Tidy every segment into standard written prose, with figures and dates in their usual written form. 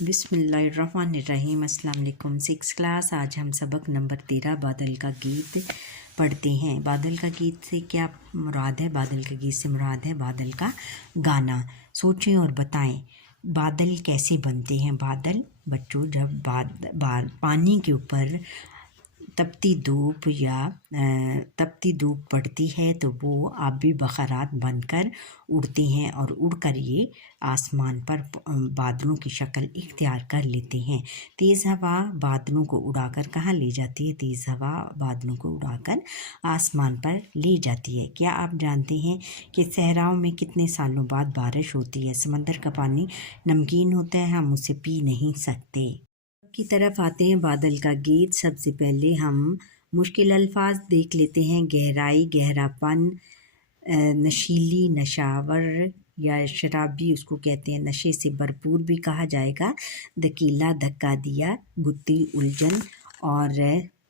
बिस्मिल्लाहिर्रहमानिर्रहीम। अस्सलाम वालेकुम। 6 क्लास। आज हम सबक नंबर 13 बादल का गीत पढ़ते हैं। बादल का गीत से क्या मुराद है? बादल के गीत से मुराद है बादल का गाना। सोचें और बताएं बादल कैसे बनते हैं। बादल बच्चों, जब पानी के ऊपर तपती धूप पड़ती है तो वो आबी बखरात बनकर उड़ते हैं और उड़कर ये आसमान पर बादलों की शक्ल इख्तियार कर लेते हैं। तेज़ हवा बादलों को उड़ाकर कहाँ ले जाती है? तेज़ हवा बादलों को उड़ाकर आसमान पर ले जाती है। क्या आप जानते हैं कि सहराओं में कितने सालों बाद बारिश होती है? समंदर का पानी नमकीन होता है, हम उसे पी नहीं सकते। की तरफ आते हैं बादल का गीत। सबसे पहले हम मुश्किल अल्फाज देख लेते हैं। गहराई, गहरापन, नशीली, नशावर या शराबी उसको कहते हैं, नशे से भरपूर भी कहा जाएगा। दकीला, धक्का दिया, गुत्ती, उलझन और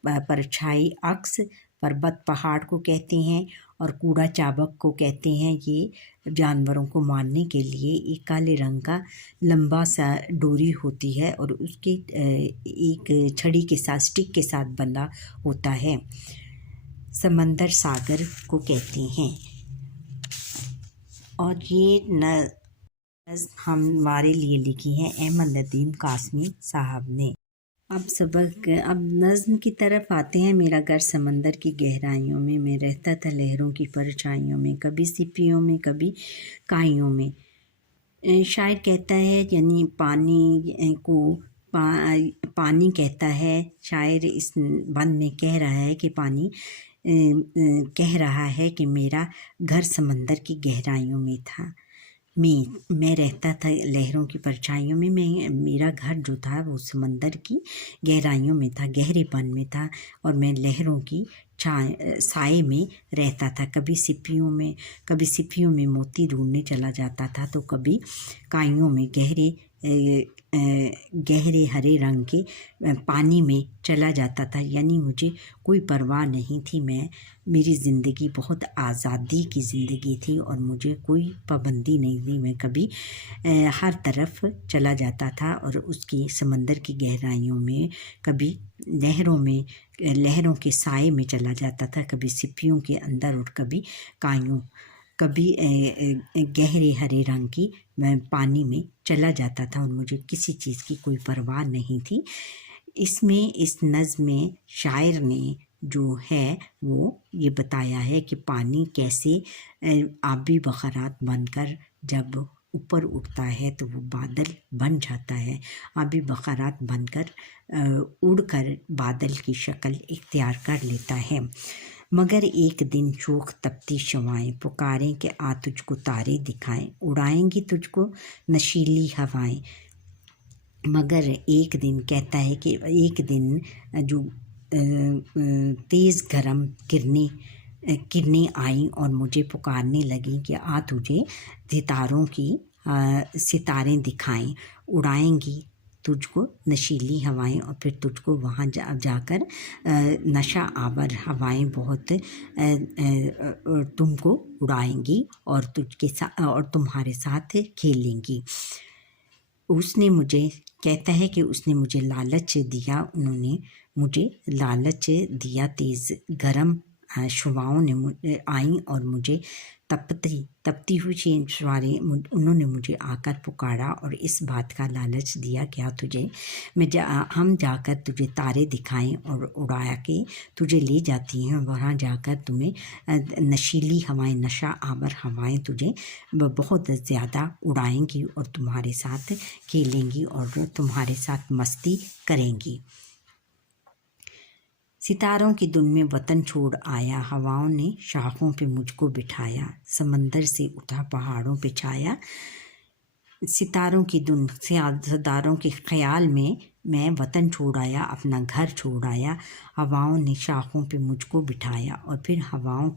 परछाई, अक्स, पर्वत पहाड़ को कहते हैं और कूड़ा चाबक को कहते हैं। ये जानवरों को मारने के लिए एक काले रंग का लंबा सा डोरी होती है और उसके एक छड़ी के साथ, स्टिक के साथ बंधा होता है। समंदर सागर को कहते हैं। और ये नज़्म हमारे लिए लिखी है अहमद नदीम कासमी साहब ने। अब नज़्म की तरफ आते हैं। मेरा घर समंदर की गहराइयों में, मैं रहता था लहरों की परछाइयों में, कभी सिपियों में कभी काइयों में। शायर कहता है, यानी पानी को पानी कहता है। शायर इस बंद में कह रहा है कि पानी कह रहा है कि मेरा घर समंदर की गहराइयों में था। मैं रहता था लहरों की परछाइयों में। मेरा घर जो था वो समंदर की गहराइयों में था, गहरेपन में था और मैं लहरों की साए में रहता था। कभी सिपियों में मोती ढूंढने चला जाता था तो कभी काइयों में गहरे हरे रंग के पानी में चला जाता था। यानी मुझे कोई परवाह नहीं थी। मेरी ज़िंदगी बहुत आज़ादी की ज़िंदगी थी और मुझे कोई पाबंदी नहीं थी। मैं कभी हर तरफ चला जाता था और उसकी समंदर की गहराइयों में, कभी लहरों के साए में चला जाता था, कभी सिपियों के अंदर और कभी काइयों, कभी गहरे हरे रंग की पानी में चला जाता था और मुझे किसी चीज़ की कोई परवाह नहीं थी। इस नज़्म में शायर ने जो है वो ये बताया है कि पानी कैसे आबी बखरात बनकर जब ऊपर उठता है तो वो बादल बन जाता है। आबी बखरात बनकर उड़कर बादल की शक्ल इख्तियार कर लेता है। मगर एक दिन शोख तपती शवाएं पुकारें कि आ तुझको तारे दिखाएं, उड़ाएंगी तुझको नशीली हवाएं। मगर एक दिन कहता है कि एक दिन जो तेज़ गरम किरणें आईं और मुझे पुकारने लगी कि आ तुझे सितारे दिखाएं, उड़ाएंगी तुझको नशीली हवाएं और फिर तुझको वहाँ जाकर नशा आवर हवाएं बहुत तुमको उड़ाएंगी और तुम्हारे साथ खेलेंगी। कहता है कि उसने मुझे लालच दिया, उन्होंने मुझे लालच दिया। तेज़ गरम शुआओं ने आई और मुझे तपती हुई शुआएं उन्होंने मुझे आकर पुकारा और इस बात का लालच दिया, क्या हम जाकर तुझे तारे दिखाएं और उड़ा के तुझे ले जाती हैं। वहाँ जाकर तुम्हें नशीली हवाएं, नशा आवर हवाएं तुझे बहुत ज़्यादा उड़ाएंगी और तुम्हारे साथ खेलेंगी और तुम्हारे साथ मस्ती करेंगी। सितारों की धुन में वतन छोड़ आया, हवाओं ने शाखों पे मुझको बिठाया, समंदर से उठा पहाड़ों पे छाया। सितारों की धुन, सितारों के ख्याल में मैं वतन छोड़ आया, अपना घर छोड़ आया। हवाओं ने शाखों पे मुझको बिठाया और फिर हवाओं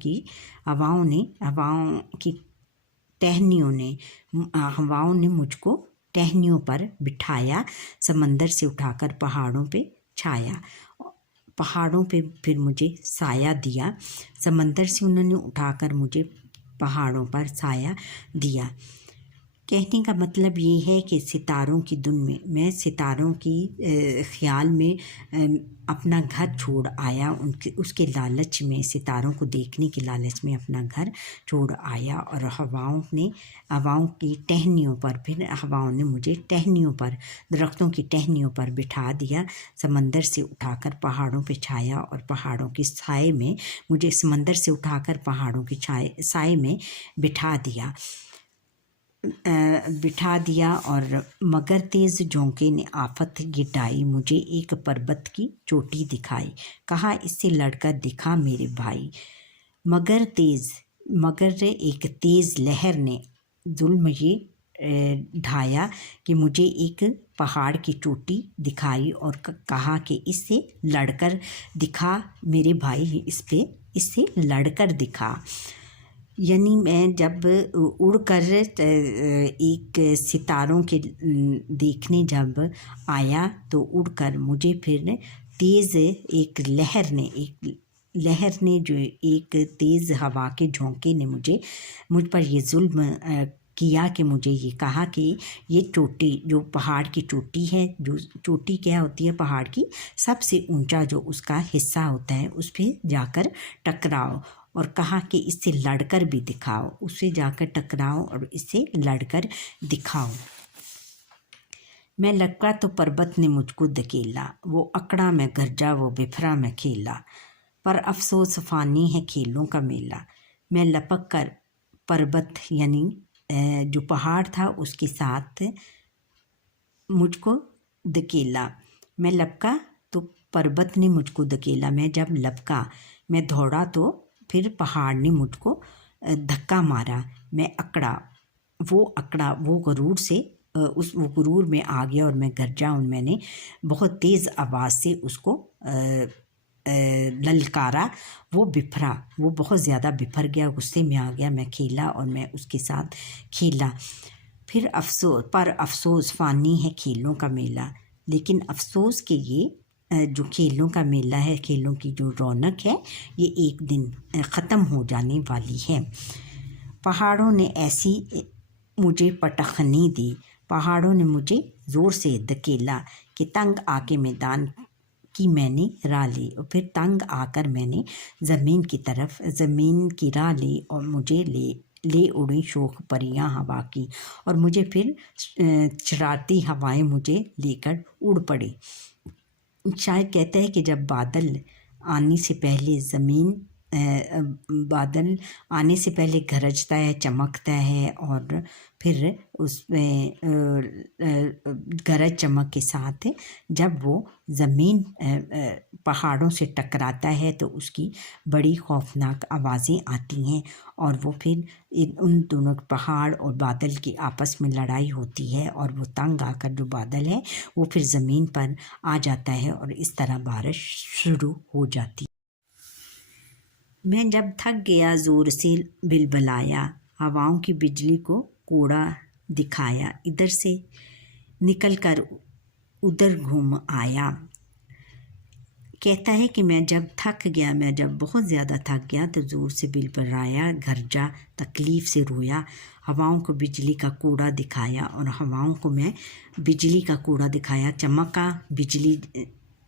ने मुझको टहनियों पर बिठाया, समंदर से उठाकर पहाड़ों पे छाया। पहाड़ों पे फिर मुझे साया दिया, समंदर से उन्होंने उठाकर मुझे पहाड़ों पर साया दिया। कहने का मतलब ये है कि सितारों की धुन में मैं सितारों की ख्याल में अपना घर छोड़ आया, उनके उसके लालच में, सितारों को देखने के लालच में अपना घर छोड़ आया। और हवाओं की टहनियों पर, फिर हवाओं ने मुझे टहनियों पर, दरख्तों की टहनियों पर बिठा दिया, समंदर से उठाकर पहाड़ों पे छाया और पहाड़ों की साए में मुझे, समंदर से उठाकर पहाड़ों की साए में बिठा दिया और मगर तेज़ झोंके ने आफत गिटाई, मुझे एक पर्वत की चोटी दिखाई, कहा इससे लड़कर दिखा मेरे भाई। मगर एक तेज़ लहर ने जुल्म ये ढाया कि मुझे एक पहाड़ की चोटी दिखाई और कहा कि इससे लड़कर दिखा मेरे भाई, इससे लड़कर दिखा। यानी मैं जब उड़कर एक सितारों के देखने जब आया तो उड़कर मुझे फिर तेज़ एक लहर ने जो एक तेज़ हवा के झोंके ने मुझ पर ये जुल्म किया कि मुझे ये कहा कि ये चोटी, जो पहाड़ की चोटी है, जो चोटी क्या होती है पहाड़ की, सबसे ऊंचा जो उसका हिस्सा होता है उस पर जाकर टकराओ, और कहा कि इससे लड़कर भी दिखाओ, उससे जाकर टकराओ और इससे लड़कर दिखाओ। मैं लपका तो पर्वत ने मुझको धकेला, वो अकड़ा मैं गरजा, वो बिफरा मैं खेला, पर अफसोस फानी है खेलों का मेला। मैं लपक कर पर्वत यानी जो पहाड़ था उसके साथ मुझको धकेला। मैं लपका तो पर्वत ने मुझको धकेला, मैं जब लपका, मैं दौड़ा तो फिर पहाड़ ने मुझको धक्का मारा। मैं अकड़ा, वो गरूर से वो गुरूर में आ गया और मैं गरजा, और मैंने बहुत तेज़ आवाज़ से उसको ललकारा। वो बिफरा, वो बहुत ज़्यादा बिफर गया, गुस्से में आ गया। मैं खेला और मैं उसके साथ खेला। फिर अफसोस फानी है खेलों का मेला, लेकिन अफसोस के ये जो खेलों का मेला है, खेलों की जो रौनक है, ये एक दिन ख़त्म हो जाने वाली है। पहाड़ों ने ऐसी मुझे पटखनी दी, पहाड़ों ने मुझे ज़ोर से धकेला कि तंग आके मैदान की मैंने राह ली, और फिर तंग आकर मैंने ज़मीन की राह ली और मुझे ले उड़ी शोख परियां हवा की, और मुझे फिर शरारती हवाएं मुझे लेकर उड़ पड़ी। शायद कहते हैं कि जब बादल आने से गरजता है, चमकता है, और फिर उसमें गरज चमक के साथ जब वो ज़मीन पहाड़ों से टकराता है तो उसकी बड़ी खौफनाक आवाज़ें आती हैं, और वो फिर उन दोनों पहाड़ और बादल की आपस में लड़ाई होती है, और वो तंग आकर जो बादल है वो फिर ज़मीन पर आ जाता है और इस तरह बारिश शुरू हो जाती। मैं जब थक गया ज़ोर से बिलबलाया, हवाओं की बिजली को कोड़ा दिखाया, इधर से निकल कर उधर घूम आया। कहता है कि मैं जब बहुत ज़्यादा थक गया तो ज़ोर से बिलबलाया, गरजा, तकलीफ़ से रोया, हवाओं को बिजली का कोड़ा दिखाया, और हवाओं को मैं बिजली का कोड़ा दिखाया। चमका बिजली,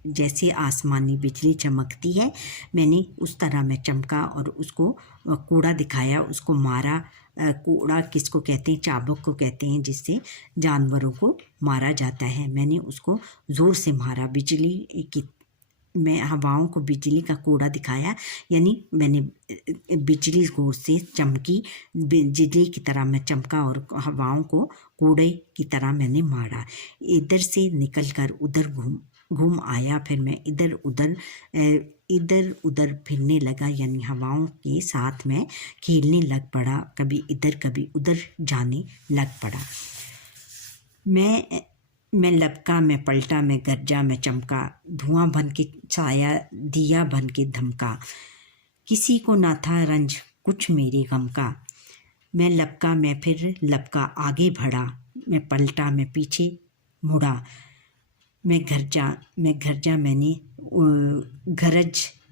जैसे आसमानी बिजली चमकती है, मैंने उस तरह मैं चमका और उसको कूड़ा दिखाया, उसको मारा। कूड़ा किसको कहते हैं? चाबुक को कहते हैं, जिससे जानवरों को मारा जाता है। मैंने उसको ज़ोर से मारा। मैं हवाओं को बिजली का कोड़ा दिखाया, यानी मैंने बिजली ज़ोर से चमकी, बिजली की तरह मैं चमका और हवाओं को कूड़े की तरह मैंने मारा। इधर से निकल कर उधर घूम आया। फिर मैं इधर उधर फिरने लगा, यानी हवाओं के साथ मैं खेलने लग पड़ा, कभी इधर कभी उधर जाने लग पड़ा। मैं लपका, मैं पलटा, मैं गरजा, मैं चमका, धुआं बन के छाया, दिया बन के धमका, किसी को ना था रंज कुछ मेरे गम का। मैं लपका, मैं फिर लपका, आगे बढ़ा, मैं पलटा, मैं पीछे मुड़ा, मैं गरजा, मैंने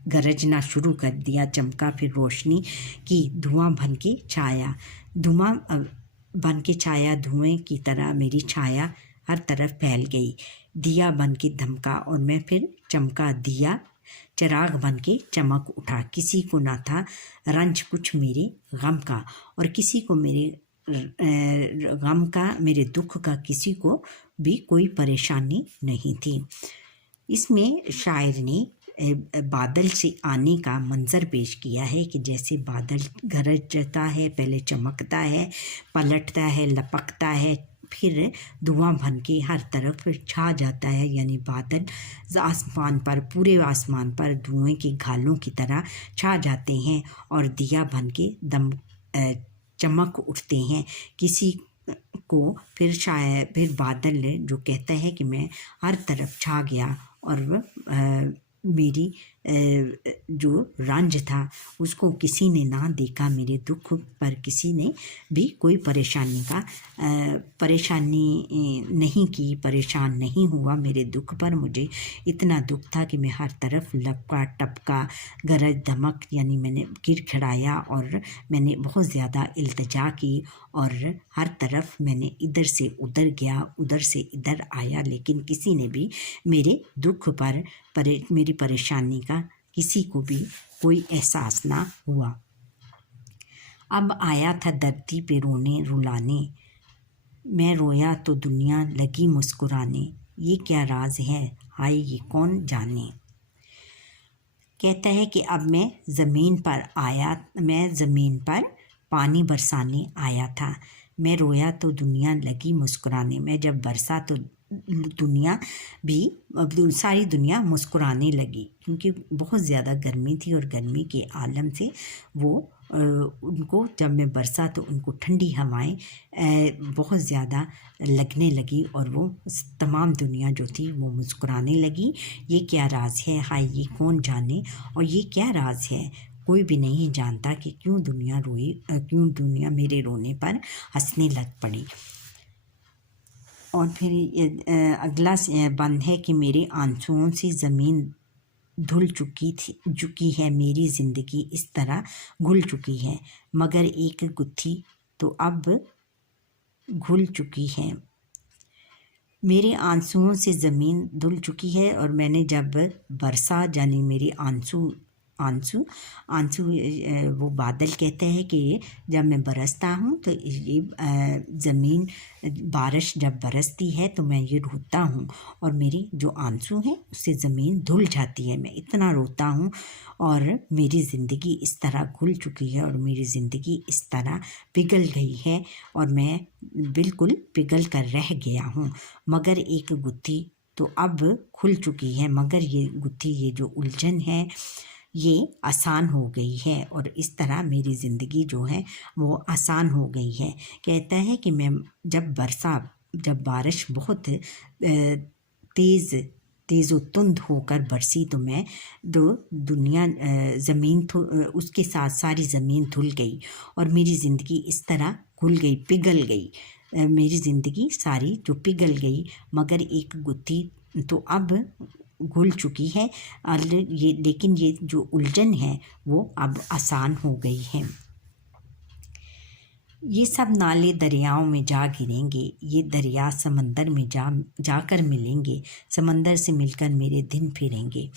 गरजना शुरू कर दिया, चमका, फिर रोशनी की, धुआं बन के छाया। धुआं बन के छाया, धुएं की तरह मेरी छाया हर तरफ फैल गई। दिया बन के धमका और मैं फिर चमका। दिया चिराग बन के चमक उठा। किसी को ना था रंज कुछ मेरे गम का, और किसी को मेरे गम का, मेरे दुख का किसी को भी कोई परेशानी नहीं थी। इसमें शायर ने बादल से आने का मंज़र पेश किया है कि जैसे बादल गरजता है, पहले चमकता है, पलटता है, लपकता है, फिर धुआं बन के हर तरफ छा जाता है। यानी बादल आसमान पर, पूरे आसमान पर धुएं के घालों की तरह छा जाते हैं और दिया बन के चमक उठते हैं। किसी को फिर बादल जो कहता है कि मैं हर तरफ छा गया और मेरी जो रंज था उसको किसी ने ना देखा, मेरे दुख पर किसी ने भी कोई परेशानी नहीं की, परेशान नहीं हुआ मेरे दुख पर। मुझे इतना दुख था कि मैं हर तरफ लपका टपका, गरज धमक, यानी मैंने गिड़खिड़ाया और मैंने बहुत ज़्यादा इल्तिजा की और हर तरफ मैंने इधर से उधर गया, उधर से इधर आया, लेकिन किसी ने भी मेरे दुख पर मेरी परेशानी का किसी को भी कोई एहसास ना हुआ। अब आया था धरती पे रोने रुलाने, मैं रोया तो दुनिया लगी मुस्कुराने। ये क्या राज है, हाय ये कौन जाने। कहता है कि अब मैं ज़मीन पर पानी बरसाने आया था। मैं रोया तो दुनिया लगी मुस्कुराने। मैं जब बरसा तो सारी दुनिया मुस्कुराने लगी, क्योंकि बहुत ज़्यादा गर्मी थी और गर्मी के आलम से उनको जब मैं बरसा तो उनको ठंडी हवाएं बहुत ज़्यादा लगने लगी और वो तमाम दुनिया जो थी वो मुस्कुराने लगी। ये क्या राज है, हाय ये कौन जाने। और ये क्या राज है, कोई भी नहीं जानता कि क्यों दुनिया मेरे रोने पर हंसने लग पड़ी। और फिर अगला बंद है कि मेरे आंसुओं से ज़मीन धुल चुकी है, मेरी ज़िंदगी इस तरह घुल चुकी है, मगर एक गुत्थी तो अब घुल चुकी है। मेरे आंसुओं से ज़मीन धुल चुकी है और मैंने जब बरसा, यानी मेरे आंसू वो बादल कहते हैं कि जब मैं बरसता हूँ तो ये ज़मीन, बारिश जब बरसती है तो मैं ये रोता हूँ और मेरी जो आंसू हैं उससे ज़मीन धुल जाती है। मैं इतना रोता हूँ और मेरी ज़िंदगी इस तरह घुल चुकी है और मेरी ज़िंदगी इस तरह पिघल गई है और मैं बिल्कुल पिघल कर रह गया हूँ, मगर एक गुत्थी तो अब खुल चुकी है, मगर ये गुत्थी, ये जो उलझन है ये आसान हो गई है और इस तरह मेरी ज़िंदगी जो है वो आसान हो गई है। कहता है कि मैं जब बारिश बहुत तेज़ तुंद होकर बरसी तो मैं ज़मीन उसके साथ सारी ज़मीन धुल गई और मेरी ज़िंदगी इस तरह घुल गई, पिघल गई। मेरी ज़िंदगी सारी जो पिघल गई, मगर एक गुत्थी तो अब घुल चुकी है और लेकिन ये जो उलझन है वो अब आसान हो गई है। ये सब नाले दरियाओं में जा गिरेंगे, ये दरिया समंदर में जाकर मिलेंगे, समंदर से मिलकर मेरे दिन फिरेंगे।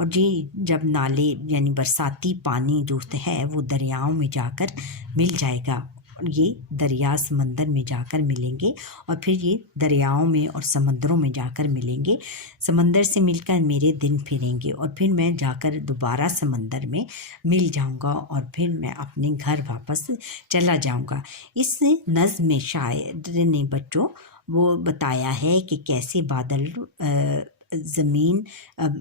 और ये जब नाले यानी बरसाती पानी जो है वो दरियाओं में जाकर मिल जाएगा, ये दरिया समंदर में जाकर मिलेंगे और फिर ये दरियाओं में और समंदरों में जाकर मिलेंगे, समंदर से मिलकर मेरे दिन फिरेंगे और फिर मैं जाकर दोबारा समंदर में मिल जाऊंगा और फिर मैं अपने घर वापस चला जाऊंगा। इस नज़्म में शायर ने बच्चों वो बताया है कि कैसे बादल ज़मीन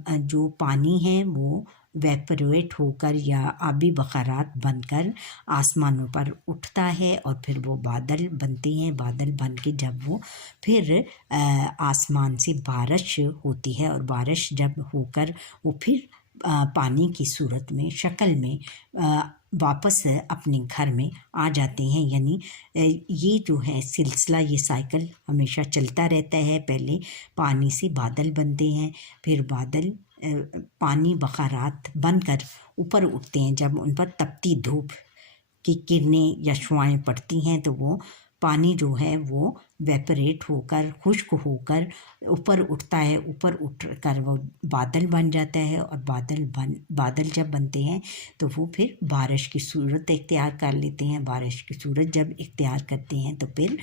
जो पानी है वो वेपरेट होकर या आबी बखारात बनकर आसमानों पर उठता है और फिर वो बादल बनते हैं। बादल बन के जब वो फिर आसमान से बारिश होती है और बारिश जब होकर वो फिर पानी की सूरत में, शक्ल में वापस अपने घर में आ जाते हैं। यानी ये जो है सिलसिला, ये साइकिल हमेशा चलता रहता है। पहले पानी से बादल बनते हैं, फिर बादल पानी बखारात बनकर ऊपर उठते हैं। जब उन पर तपती धूप की किरणें या शुआएं पड़ती हैं तो वो पानी जो है वो वेपरेट होकर, खुश्क होकर ऊपर उठता है। ऊपर उठ कर वो बादल बन जाता है, और बादल जब बनते हैं तो वो फिर बारिश की सूरत इख्तियार कर लेते हैं। बारिश की सूरत जब इख्तियार करते हैं तो फिर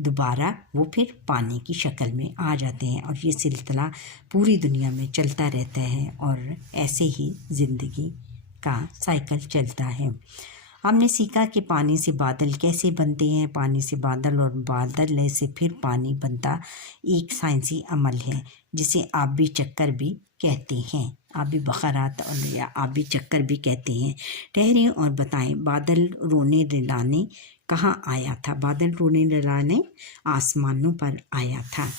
दोबारा वो फिर पानी की शक्ल में आ जाते हैं, और ये सिलसिला पूरी दुनिया में चलता रहता है, और ऐसे ही ज़िंदगी का साइकिल चलता है। हमने सीखा कि पानी से बादल कैसे बनते हैं। पानी से बादल, और बादल से फिर पानी बनता एक साइंसी अमल है जिसे आबी चक्कर भी कहते हैं। आबी बखरात और या आबी चक्कर भी कहते हैं। ठहरें और बताएं, बादल रोने रिलाने कहाँ आया था? बादल रोने रिलाने आसमानों पर आया था।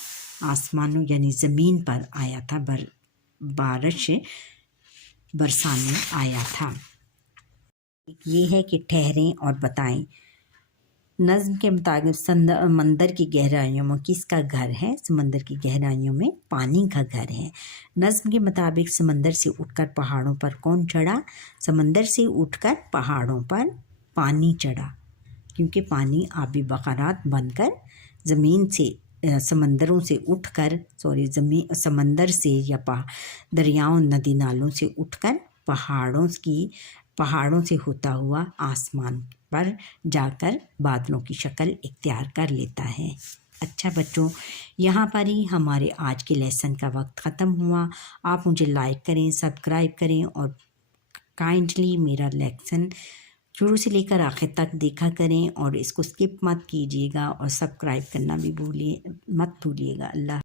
आसमानों यानी ज़मीन पर आया था, बारिश बरसाने आया था। ये है कि ठहरें और बताएं। नज़्म के मुताबिक समंदर की गहराइयों में किसका घर है? समंदर की गहराइयों में पानी का घर है। नज़्म के मुताबिक समंदर से उठकर पहाड़ों पर कौन चढ़ा? समंदर से उठकर पहाड़ों पर पानी चढ़ा, क्योंकि पानी आबी बखरात बनकर ज़मीन से, समंदरों से उठकर समंदर से या दरियाओं नदी नालों से उठकर पहाड़ों से होता हुआ आसमान पर जाकर बादलों की शक्ल इख्तियार कर लेता है। अच्छा बच्चों, यहाँ पर ही हमारे आज के लेसन का वक्त ख़त्म हुआ। आप मुझे लाइक करें, सब्सक्राइब करें, और काइंडली मेरा लेसन शुरू से लेकर आखिर तक देखा करें, और इसको स्किप मत कीजिएगा, और सब्सक्राइब करना भी मत भूलिएगा। अल्लाह।